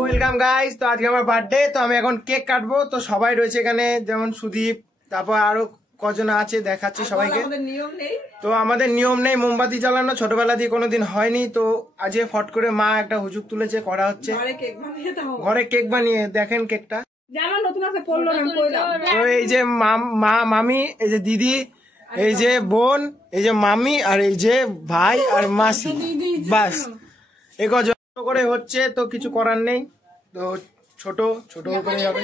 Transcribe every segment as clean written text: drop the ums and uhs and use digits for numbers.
Welcome guys, তো আজকে আমার বার্থডে, তো আমি এখন কেক কাটবো। তো সবাই রয়েছে এখানে, যেমন সুদীপ, তারপর আরো কজন আছে দেখাচ্ছি সবাইকে। তো আমাদের নিয়ম নেই মোমবাতি জ্বালানো, ছোটবেলা দিয়ে কোনোদিন হয়নি। তো আজকে ফট করে মা একটা হুজুক তুলেছে, করা হচ্ছে ঘরে কেক বানিয়ে। দেখেন কেকটা, তো এই যে মা মামি, এই যে দিদি, এই যে বোন, এই যে মামি, আর এই যে ভাই আর মাসি, বাস এই কজন করে হচ্ছে। তো কিছু করার নেই, তো ছোট ছোট করে হবে।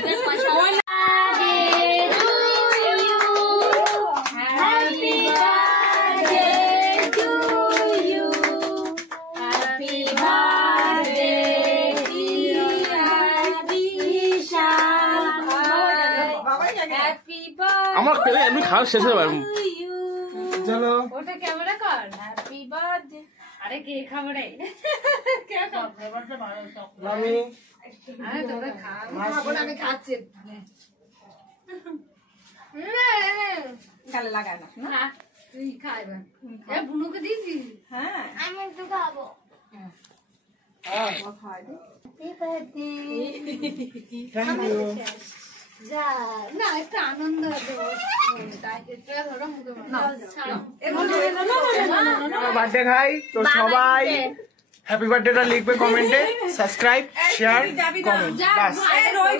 আমার পেলে এমনি খাওয়া শেষ হয়ে যাবে। চলো ওটা ক্যামেরা কর। Happy birthday. আরে কে খাবে? কে খাবে? মামি, আরে তোরা খা। আমি খাচ্ছি। গালে লাগায় না। তুই খাইবা। এ বুনুকে দিবি? হ্যাঁ, আমি একটু খাবো। ও খাওয়াই দে। Happy birthday. Thank you. যা না, একটা আনন্দ হবে। তাই এটা ধরো মুখে বার্থডে খাই তো সবাই। হ্যাপি বার্থডেটা লিখবে কমেন্টে, সাবস্ক্রাইব, শেয়ার, কমেন্ট, বাস,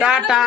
টাটা।